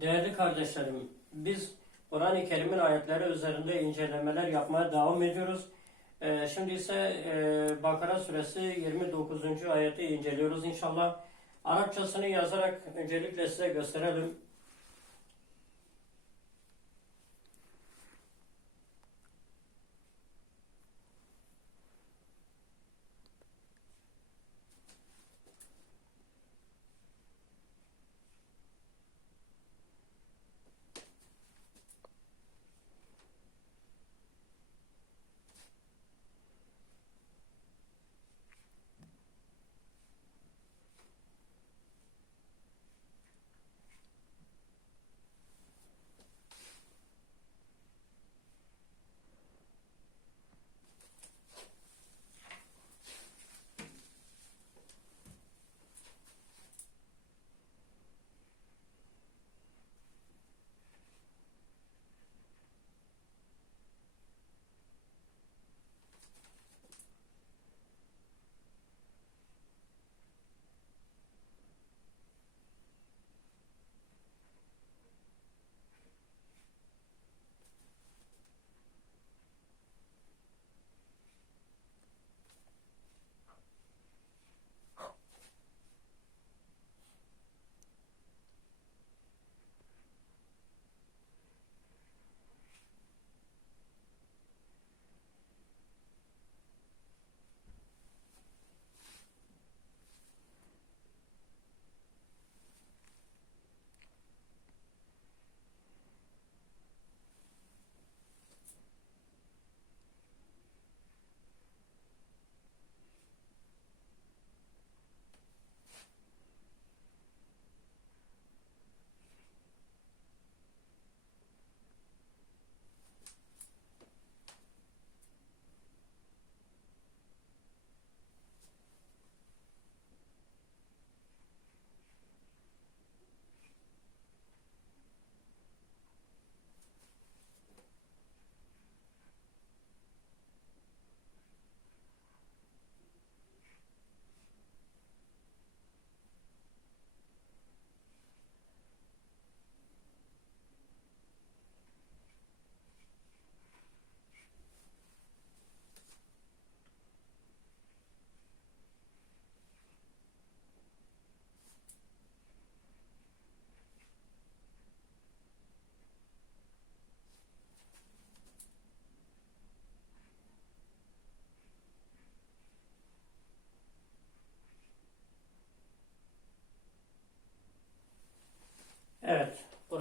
Değerli kardeşlerim, biz Kur'an-ı Kerim'in ayetleri üzerinde incelemeler yapmaya devam ediyoruz. Ee, şimdi ise e, Bakara suresi 29. ayeti inceliyoruz inşallah. Arapçasını yazarak öncelikle size gösterelim.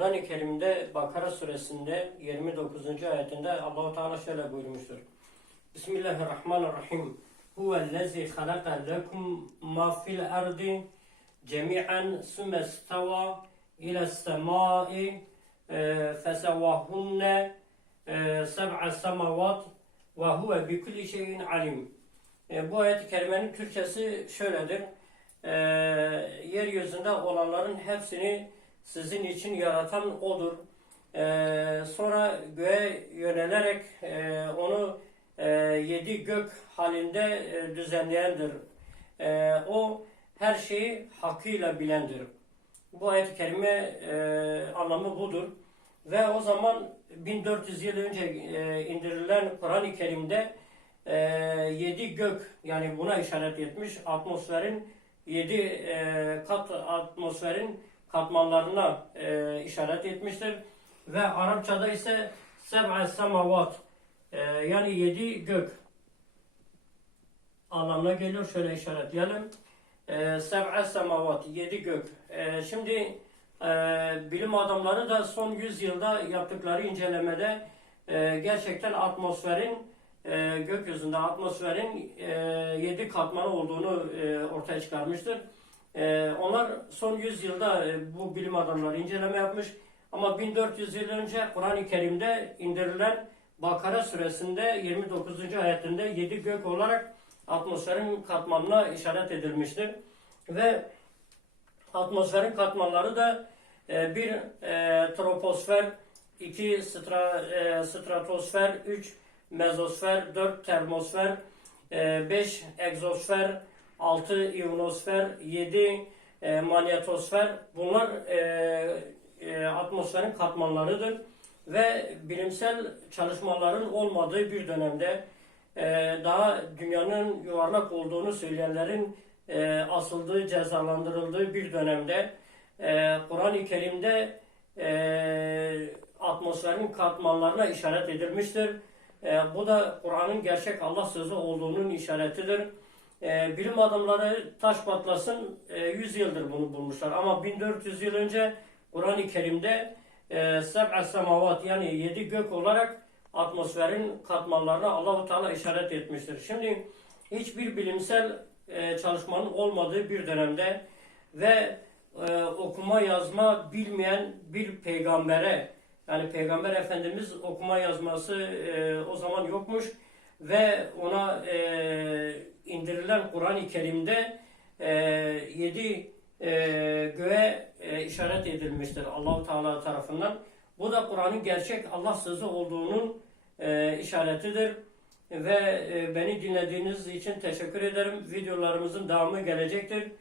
Kur'an-ı Kerim'de Bakara suresinde 29. ayetinde Allahu Teala şöyle buyurmuştur. Bismillahirrahmanirrahim. Huvellezî halaka lekum ma fil ardi cemi'an sümme stava ile semai fesevvahunne seb'a semavat ve huve bi kulli şeyin alim. E, Bu ayet-i kerimenin Türkçesi şöyledir. E, yeryüzünde olanların hepsini sizin için yaratan O'dur. Ee, sonra göğe yönelerek e, onu e, yedi gök halinde e, düzenleyendir. E, o her şeyi hakkıyla bilendir. Bu ayet-i kerime e, anlamı budur. Ve o zaman 1400 yıl önce e, indirilen Kur'an-ı Kerim'de e, yedi gök yani buna işaret etmiş atmosferin yedi e, kat atmosferin katmanlarına e, işaret etmiştir. Ve Arapçada ise seb'a semavat e, yani yedi gök anlamına geliyor. Şöyle işaretleyelim. E, seb'a semavat yedi gök. E, şimdi e, bilim adamları da son 100 yılda yaptıkları incelemede e, gerçekten atmosferin e, gökyüzünde atmosferin e, yedi katmanı olduğunu e, ortaya çıkarmıştır. Ee, onlar son 100 yılda e, bu bilim adamları inceleme yapmış. Ama 1400 yıl önce Kur'an-ı Kerim'de indirilen Bakara suresinde 29. ayetinde 7 gök olarak atmosferin katmanına işaret edilmiştir. Ve atmosferin katmanları da e, bir e, troposfer, iki stra, e, stratosfer, üç mezosfer, dört termosfer, e, beş egzosfer, 6 ionosfer, 7 e, manyetosfer bunlar e, e, atmosferin katmanlarıdır ve bilimsel çalışmaların olmadığı bir dönemde e, daha dünyanın yuvarlak olduğunu söyleyenlerin e, asıldığı, cezalandırıldığı bir dönemde e, Kur'an-ı Kerim'de e, atmosferin katmanlarına işaret edilmiştir. E, bu da Kur'an'ın gerçek Allah sözü olduğunun işaretidir. E, bilim adamları taş patlasın e, 100 yıldır bunu bulmuşlar ama 1400 yıl önce Kur'an-ı Kerim'de e, seb'a semavat yani yedi gök olarak atmosferin katmanlarına Allahu Teala işaret etmiştir. Şimdi hiçbir bilimsel e, çalışmanın olmadığı bir dönemde ve e, okuma yazma bilmeyen bir peygambere yani Peygamber Efendimiz okuma yazması e, o zaman yokmuş ve ona e, indirilen Kur'an-ı Kerim'de e, yedi e, göğe e, işaret edilmiştir Allahu Teala tarafından. Bu da Kur'an'ın gerçek Allah sözü olduğunun e, işaretidir. Ve e, beni dinlediğiniz için teşekkür ederim. Videolarımızın devamı gelecektir.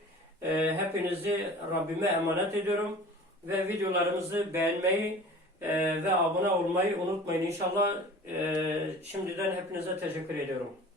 E, hepinizi Rabbime emanet ediyorum. Ve videolarımızı beğenmeyi e, ve abone olmayı unutmayın. İnşallah e, şimdiden hepinize teşekkür ediyorum.